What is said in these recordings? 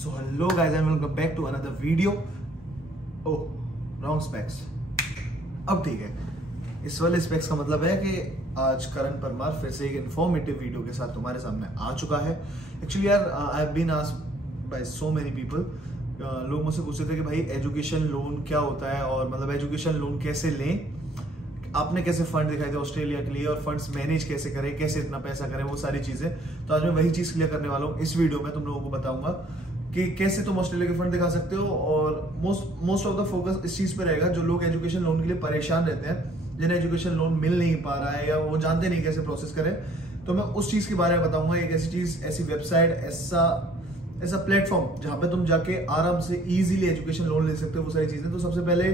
So hello guys and welcome back to another video. Oh, wrong specs. अब ठीक है, इस वाले स्पेक्स का मतलब है कि आज करण परमार फिर से एक इन्फॉर्मेटिव वीडियो के साथ तुम्हारे सामने आ चुका है। एक्चुअली यार I have been asked by so many people, लोग मुझसे पूछते थे कि भाई एजुकेशन लोन क्या होता है और मतलब एजुकेशन लोन कैसे लें, आपने कैसे फंड दिखाए थे ऑस्ट्रेलिया के लिए और फंड्स मैनेज कैसे करें, कैसे इतना पैसा करें, वो सारी चीजें। तो आज मैं वही चीज क्लियर करने वाला हूँ इस वीडियो में। तुम लोगों को बताऊंगा कि कैसे तुम ऑस्ट्रेलिया के फंड दिखा सकते हो और मोस्ट ऑफ द फोकस इस चीज पे रहेगा जो लोग एजुकेशन लोन के लिए परेशान रहते हैं, जिन्हें एजुकेशन लोन मिल नहीं पा रहा है या वो जानते नहीं कैसे प्रोसेस करें। तो मैं उस चीज के बारे में बताऊंगा, एक ऐसी चीज, ऐसी वेबसाइट, ऐसा प्लेटफॉर्म जहां पे तुम जाके आराम से इजीली एजुकेशन लोन ले सकते हो, वो सारी चीजें। तो सबसे पहले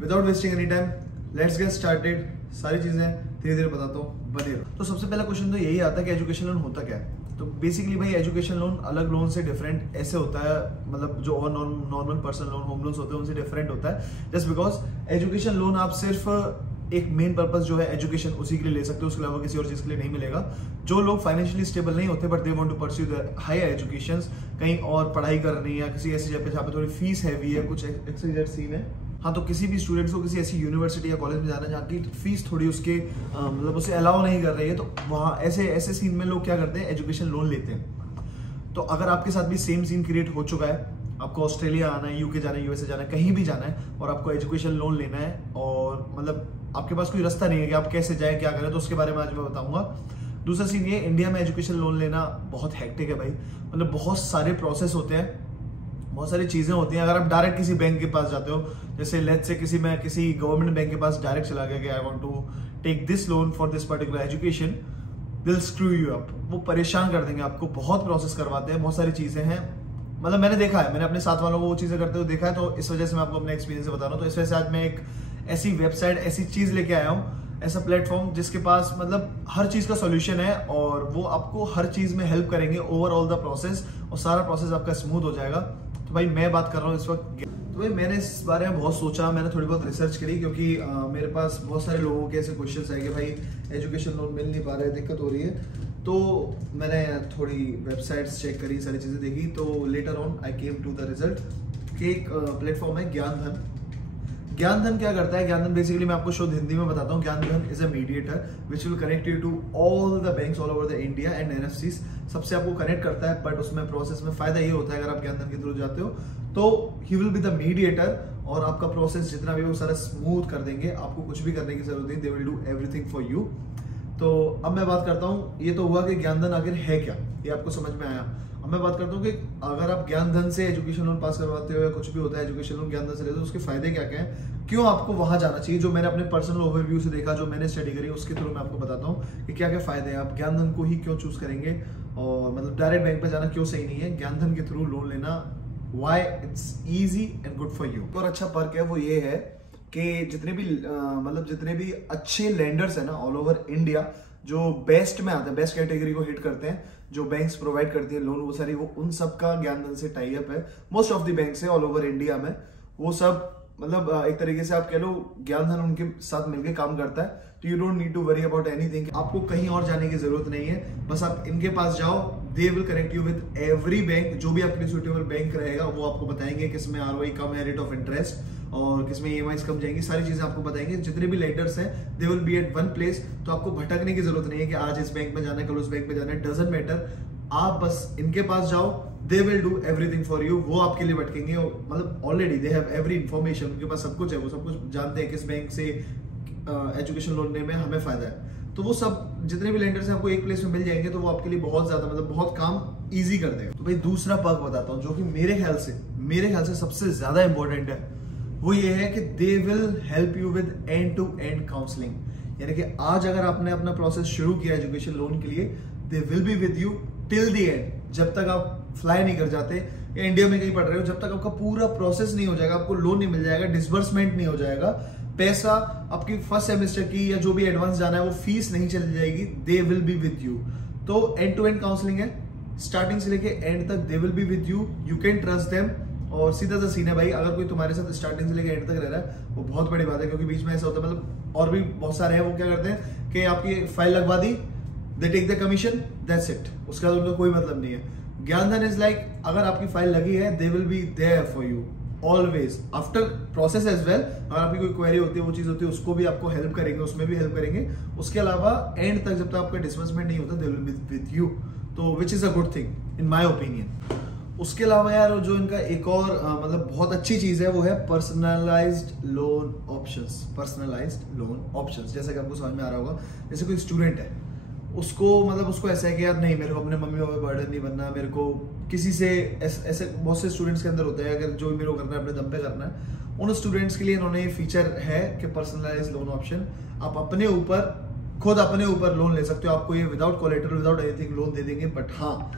without wasting any time let's get started. सारी चीजें धीरे धीरे बताता हूँ, बने रहो। तो सबसे पहला क्वेश्चन तो यही आता है कि एजुकेशन लोन होता क्या है। तो बेसिकली भाई एजुकेशन लोन अलग लोन से डिफरेंट ऐसे होता है, मतलब जो और normal personal loan, home loans होते हैं उनसे डिफरेंट होता है। जस्ट बिकॉज एजुकेशन लोन आप सिर्फ एक मेन पर्पस जो है एजुकेशन, उसी के लिए ले सकते हो, उसके अलावा किसी और चीज के लिए नहीं मिलेगा। जो लोग फाइनेंशियली स्टेबल नहीं होते but they want to pursue the higher education, कहीं और पढ़ाई करनी है या किसी ऐसी जगह पे जहाँ पे थोड़ी फीस हैवी है, कुछ एक्सजेक्ट सीन है। हाँ, तो किसी भी स्टूडेंट्स को किसी ऐसी यूनिवर्सिटी या कॉलेज में जाना जहाँ की फीस थोड़ी उसके मतलब उसे अलाउ नहीं कर रही है, तो वहाँ ऐसे सीन में लोग क्या करते हैं, एजुकेशन लोन लेते हैं। तो अगर आपके साथ भी सेम सीन क्रिएट हो चुका है, आपको ऑस्ट्रेलिया आना है, यूके जाना है, यूएसए जाना है, कहीं भी जाना है और आपको एजुकेशन लोन लेना है और मतलब आपके पास कोई रास्ता नहीं है कि आप कैसे जाए, क्या करें, तो उसके बारे में आज मैं बताऊंगा। दूसरा सीन ये, इंडिया में एजुकेशन लोन लेना बहुत हेक्टिक है भाई, मतलब बहुत सारे प्रोसेस होते हैं, बहुत सारी चीजें होती हैं। अगर आप डायरेक्ट किसी बैंक के पास जाते हो, जैसे लेट्स से किसी गवर्नमेंट बैंक के पास डायरेक्ट चला गया कि I want to take this loan for this particular education, they'll screw you up, वो परेशान कर देंगे आपको, बहुत प्रोसेस करवाते हैं, बहुत सारी चीजें हैं। मतलब मैंने देखा है, मैंने अपने साथ वालों को वो चीजें करते हुए देखा है, तो इस वजह से मैं आपको अपने एक्सपीरियंस से बता रहा हूँ। तो इस वजह से आज मैं एक ऐसी वेबसाइट, ऐसी चीज लेके आया हूँ, ऐसा प्लेटफॉर्म जिसके पास मतलब हर चीज का सॉल्यूशन है और वो आपको हर चीज में हेल्प करेंगे ओवरऑल द प्रोसेस, और सारा प्रोसेस आपका स्मूथ हो जाएगा। तो भाई मैं बात कर रहा हूँ इस वक्त, तो भाई मैंने इस बारे में बहुत सोचा, मैंने थोड़ी बहुत रिसर्च करी, क्योंकि मेरे पास बहुत सारे लोगों के ऐसे क्वेश्चंस है कि भाई एजुकेशन लोन मिल नहीं पा रहा है, दिक्कत हो रही है। तो मैंने थोड़ी वेबसाइट्स चेक करी, सारी चीजें देखी, तो later on I came to the result कि एक प्लेटफॉर्म है ज्ञानधन। ज्ञानधन क्या करता है? ज्ञानधन बेसिकली मैं आपको शुद्ध हिंदी में बताता हूँ। Gyandhan is a mediator which will connect you to all the banks all over the India and NFCs, सबसे आपको कनेक्ट करता है। बट उसमें प्रोसेस में फायदा ये होता है, अगर आप ज्ञानधन के थ्रू जाते हो तो he will be the mediator और आपका प्रोसेस जितना भी वो सारा स्मूथ कर देंगे, आपको कुछ भी करने की जरूरत नहीं, they will do everything for you. तो अब मैं बात करता हूँ, ये तो हुआ कि ज्ञानधन आखिर है क्या, ये आपको समझ में आया। अब मैं बात करता हूँ कि अगर आप ज्ञानधन से एजुकेशन लोन पास करवाते हो या कुछ भी होता है एजुकेशन लोन ज्ञानधन से लेते हो, उसके फायदे क्या क्या हैं, क्यों आपको वहां जाना चाहिए, जो मैंने अपने पर्सनल ओवरव्यू से देखा, जो मैंने स्टडी करी, उसके थ्रू मैं आपको बताता हूँ कि क्या क्या फायदे हैं। आप ज्ञानधन को ही क्यों चूज करेंगे और मतलब डायरेक्ट बैंक पे जाना क्यों सही नहीं है, ज्ञानधन के थ्रू लोन लेना why it's easy and good for you. और अच्छा पर्क है वो ये है कि जितने भी अच्छे लेंडर्स है ना ऑल ओवर इंडिया, जो बेस्ट में आते हैं, बेस्ट कैटेगरी को हिट करते हैं, जो बैंक्स प्रोवाइड करती है लोन, वो सारी वो उन सब का ज्ञानधन से टाई अप है। मोस्ट ऑफ द बैंक्स है ऑल ओवर इंडिया में, वो सब मतलब एक तरीके से आप कह लो ज्ञानधन उनके साथ मिलकर काम करता है। तो you don't need to worry about anything, आपको कहीं और जाने की जरूरत नहीं है, बस आप इनके पास जाओ, they will connect you with every bank, जो भी आपके लिए सुटेबल बैंक रहेगा वो आपको बताएंगे किसमें आरओआई कम है, रेट ऑफ इंटरेस्ट, और किसमें ईएमआईज कम जाएंगी, सारी चीजें आपको बताएंगे। जितने भी लेंडर्स हैं they will be at one place, तो आपको भटकने की जरूरत नहीं है कि आज इस बैंक में जाना है, कल उस बैंक में जाना है, डजंट मैटर। आप बस इनके पास जाओ, they will do everything for you, वो आपके लिए भटकेंगे, मतलब already they have every information, उनके पास सब कुछ है, वो सब कुछ जानते हैं किस बैंक से एजुकेशन लोन लेने में हमें फायदा है। तो वो सब जितने भी लेंडर्स हैं आपको एक प्लेस में मिल जाएंगे, तो वो आपके लिए बहुत ज्यादा मतलब बहुत काम इजी कर देगा। तो भाई दूसरा पर्क बताता हूँ जो कि मेरे ख्याल से सबसे ज्यादा इंपॉर्टेंट है, वो ये है कि they will help you with end to end counselling. यानी कि आज अगर आपने अपना प्रोसेस शुरू किया एजुकेशन लोन के लिए, दे will be with you till the end, जब तक आप फ्लाई नहीं कर जाते या इंडिया में कहीं पढ़ रहे हो, जब तक आपका पूरा प्रोसेस नहीं हो जाएगा, आपको लोन नहीं मिल जाएगा, डिसबर्समेंट नहीं हो जाएगा, पैसा आपकी फर्स्ट सेमेस्टर की या जो भी एडवांस जाना है वो फीस नहीं चली जाएगी, दे विल बी विद यू। तो एंड टू एंड काउंसलिंग है, स्टार्टिंग से लेके एंड तक दे will be with you, you can trust them. और सीधा सा सीन है भाई, अगर कोई तुम्हारे साथ स्टार्टिंग से लेके एंड तक रह रहा है वो बहुत बड़ी बात है, क्योंकि बीच में ऐसा होता है, मतलब और भी बहुत सारे हैं, वो क्या करते हैं कि आपकी फाइल लगवा दी, they take the commission, that's it, उसका तो उनका कोई मतलब नहीं है। ज्ञान धन इज लाइक अगर आपकी फाइल लगी है they will be there for you always after process as well. अगर आपकी कोई क्वेरी होती है वो चीज होती है उसको भी आपको हेल्प करेंगे, उसमें भी हेल्प करेंगे। उसके अलावा एंड तक जब तक आपका डिसबर्समेंट नहीं होता they will be with you, तो which is a good thing in my opinion. उसके अलावा यार जो इनका एक और मतलब बहुत अच्छी चीज है वो है personalised loan options. Personalised loan options जैसे कि आपको समझ में आ रहा होगा, जैसे कोई स्टूडेंट है उसको मतलब उसको ऐसा है कि यार नहीं मेरे को अपने मम्मी पापा बर्डन नहीं बनना, मेरे को किसी से ऐसे बहुत से स्टूडेंट्स के अंदर होते हैं अगर जो मेरे को करना है अपने दम पे करना है। उन स्टूडेंट्स के लिए इन्होंने ये फीचर है कि पर्सनलाइज्ड लोन ऑप्शन, आप अपने ऊपर खुद अपने ऊपर लोन ले सकते हो। आपको ये without collateral without anything loan दे देंगे, बट हाँ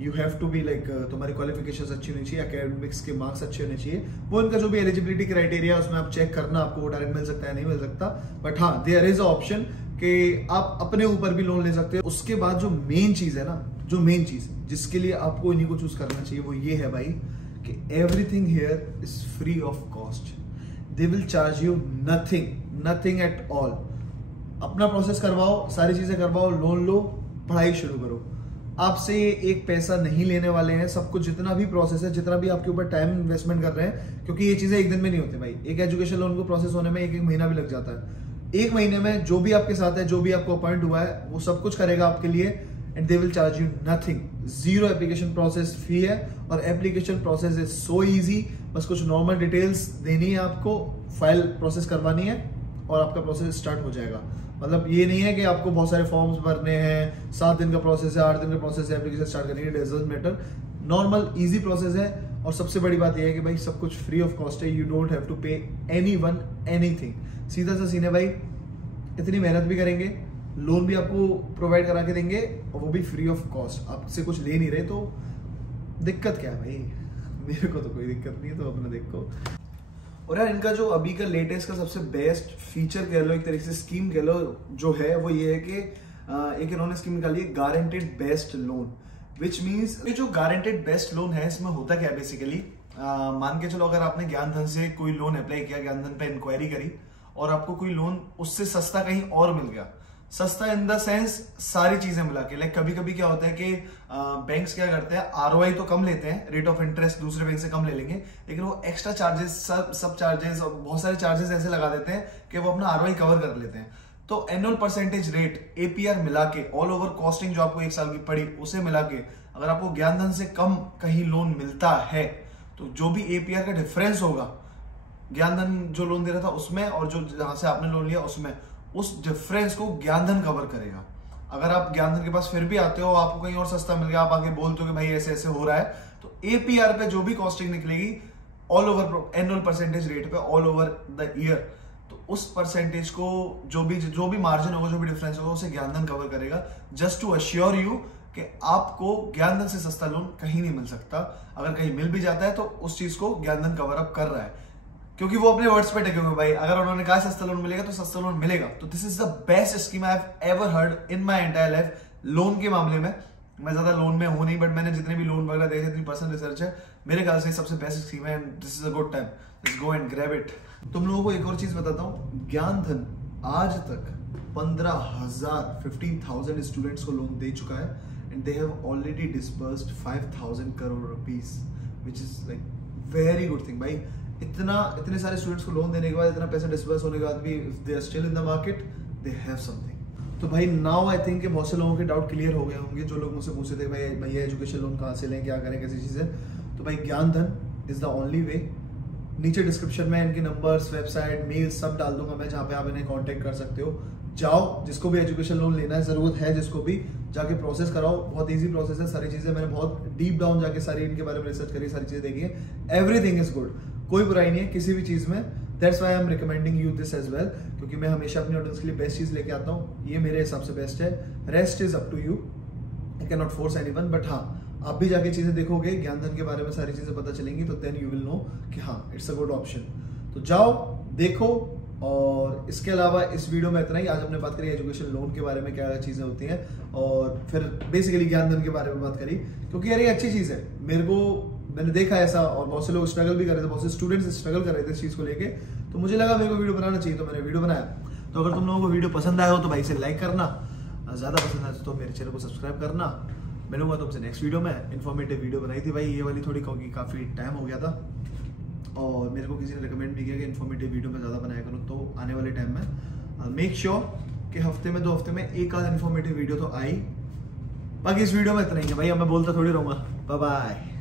you have to be like तुम्हारी क्वालिफिकेशंस अच्छी होनी चाहिए, एकेडमिक्स के मार्क्स अच्छे होने चाहिए। वो इनका जो भी एलिजिबिलिटी क्राइटेरिया है उसमें आप चेक करना, आपको वो डायरेक्ट मिल सकता है नहीं मिल सकता, बट हाँ देयर इज अ ऑप्शन कि आप अपने ऊपर भी लोन ले सकते हो। उसके बाद जो मेन चीज है ना, जो मेन चीज जिसके लिए आपको इन्हीं को चूज करना चाहिए वो ये है भाई कि everything here is free of cost. They will charge you nothing at all. अपना प्रोसेस करवाओ, सारी चीजें करवाओ, लोन लो, पढ़ाई शुरू करो। आपसे एक पैसा नहीं लेने वाले हैं। सब कुछ जितना भी प्रोसेस है, जितना भी आपके ऊपर टाइम इन्वेस्टमेंट कर रहे हैं, क्योंकि ये चीजें एक दिन में नहीं होती भाई। एक एजुकेशन लोन को प्रोसेस होने में एक महीना भी लग जाता है। एक महीने में जो भी आपके साथ है, जो भी आपको अपॉइंट हुआ है, वो सब कुछ करेगा आपके लिए and they will charge you nothing. Zero application process fee है और application process is so easy. बस कुछ नॉर्मल डिटेल्स देनी है आपको, फाइल प्रोसेस करवानी है और आपका प्रोसेस स्टार्ट हो जाएगा। मतलब ये नहीं है कि आपको बहुत सारे फॉर्म्स भरने हैं, 7 दिन का प्रोसेस है, 8 दिन का प्रोसेस है, एप्लीकेशन स्टार्ट करनी है, doesn't matter. Normal easy process है और सबसे बड़ी बात यह है कि भाई सब कुछ फ्री ऑफ कॉस्ट है। यू डोंट हैव टू पे एनीवन एनीथिंग। सीधा सा सीन है भाई, इतनी मेहनत भी करेंगे, लोन भी आपको प्रोवाइड करा के देंगे और वो भी फ्री ऑफ कॉस्ट। आपसे कुछ ले नहीं रहे तो दिक्कत क्या है भाई? मेरे को तो कोई दिक्कत नहीं है, तो अपना देखो। और यार इनका जो अभी का लेटेस्ट का सबसे बेस्ट फीचर कह लो, एक तरीके से स्कीम कह लो, जो है वो ये है कि एक इन्होंने स्कीम निकाली है guaranteed best loan, which means ये जो गारंटेड बेस्ट लोन है इसमें होता क्या है बेसिकली, मान के चलो अगर आपने ज्ञान धन से कोई लोन अप्लाई किया, ज्ञान धन पे इंक्वायरी करी और आपको कोई लोन उससे सस्ता कहीं और मिल गया। सस्ता इन द सेंस सारी चीजें मिला के, लाइक कभी कभी क्या होता है कि बैंक्स क्या करते हैं, आरओआई तो कम लेते हैं, रेट ऑफ इंटरेस्ट दूसरे बैंक से कम ले लेंगे, लेकिन वो एक्स्ट्रा चार्जेस सब चार्जेस और बहुत सारे चार्जेस ऐसे लगा देते हैं कि वो अपना आरओआई कवर कर लेते हैं। तो एनुअल परसेंटेज रेट एपीआर मिला के ऑल ओवर कॉस्टिंग जो आपको 1 साल की पड़ी उसे मिला के अगर आपको ज्ञान धन से कम कहीं लोन मिलता है तो जो भी एपीआर का डिफरेंस होगा ज्ञान धन जो लोन दे रहा था उसमें और जो जहां से आपने लोन लिया उसमें, उस डिफरेंस को ज्ञान धन कवर करेगा। अगर आप ज्ञान धन के पास फिर भी आते हो, आपको कहीं और सस्ता मिल गया, आप आगे बोलते हो कि भाई ऐसे ऐसे हो रहा है, तो एपीआर पे जो भी कॉस्टिंग निकलेगी all over annual percentage rate पे ऑल ओवर द ईयर, तो उस परसेंटेज को जो भी मार्जिन होगा, जो भी डिफरेंस होगा, उसे ज्ञान धन कवर करेगा। जस्ट टू अश्योर यू कि आपको ज्ञान धन से सस्ता लोन कहीं नहीं मिल सकता। अगर कहीं मिल भी जाता है तो उस चीज को ज्ञान धन कवर अप कर रहा है, क्योंकि वो अपने वर्ड्स पे टेके हुए भाई। अगर उन्होंने कहा सस्ता लोन मिलेगा तो सस्ता लोन मिलेगा। तो this is the best scheme I have ever heard in my entire life. Loan के मामले में मैं ज्यादा लोन में हूं नहीं, बट मैंने जितने भी लोन वगैरह देखे, जितनी पर्सनल रिसर्च है, मेरे ख्याल से सबसे बेस्ट स्कीम है and this is a good time, let's go and grab it. तुम लोगों को एक और चीज बताता हूँ, ज्ञान धन आज तक 15,000 स्टूडेंट्स को लोन दे चुका है and they have already disbursed 5,000 crore rupees, which is like very good thing भाई। इतने सारे स्टूडेंट्स को लोन देने के बाद, इतना पैसा डिस्बर्स होने के बाद भी if they are still in the market, they have something. तो भाई नाउ आई थिंक कि बहुत से लोगों के डाउट क्लियर हो गए होंगे, जो लोग मुझसे पूछते थे भाई भैया एजुकेशन लोन कहाँ से लें, क्या करें, कैसी चीज़ है। तो भाई ज्ञान धन इज द ओनली वे। नीचे डिस्क्रिप्शन में इनके नंबर्स, वेबसाइट, मेल सब डाल दूंगा मैं, जहाँ पे आप इन्हें कॉन्टेक्ट कर सकते हो। जाओ, जिसको भी एजुकेशन लोन लेना है, जरूरत है जिसको भी, जाके प्रोसेस कराओ। बहुत इजी प्रोसेस है, सारी चीजें मैंने बहुत डीप डाउन जाके सारी इनके बारे में रिसर्च करी, सारी चीजें देखी है। एवरीथिंग इज गुड, कोई बुराई नहीं है किसी भी चीज में। That's why I am recommending you this as well, क्योंकि मैं हमेशा अपने ऑडियंस के लिए बेस्ट चीज लेके आता हूँ। ये मेरे हिसाब से बेस्ट है, rest is up to you, I can not force anyone. But हाँ, आप भी जाके चीजें देखोगे, ज्ञान धन के बारे में सारी चीजें पता चलेंगी, तो देन यू विल नो कि हाँ इट्स अ गुड ऑप्शन। तो जाओ देखो। और इसके अलावा इस वीडियो में इतना ही। आज हमने बात करी एजुकेशन लोन के बारे में, क्या क्या चीजें होती हैं, और फिर बेसिकली ज्ञान धन के बारे में बात करी, क्योंकि यार ये अच्छी चीज है। मैंने देखा ऐसा, और बहुत से लोग स्ट्रगल भी कर रहे थे, बहुत से स्टूडेंट्स स्ट्रगल कर रहे थे इस चीज को लेके, तो मुझे लगा मेरे को वीडियो बनाना चाहिए, तो मैंने वीडियो बनाया। तो अगर तुम लोगों को वीडियो पसंद आया हो तो भाई इसे लाइक करना, ज्यादा पसंद आया तो मेरे चैनल को सब्सक्राइब करना, मिलूंगा तुमसे नेक्स्ट वीडियो में। इन्फॉर्मेटिव वीडियो बनाई थी भाई ये वाली थोड़ी, क्योंकि काफ़ी टाइम हो गया था और मेरे को किसी ने रिकमेंड भी किया कि इन्फॉर्मेटिव वीडियो में ज़्यादा बनाया करूँ। तो आने वाले टाइम में मेक श्योर कि हफ्ते में 2 हफ्ते में एक आध इन्फॉर्मेटिव वीडियो तो आई। बाकी इस वीडियो में इतना ही है भाई, अब मैं बोलता थोड़ी रहूँगा। Bye bye.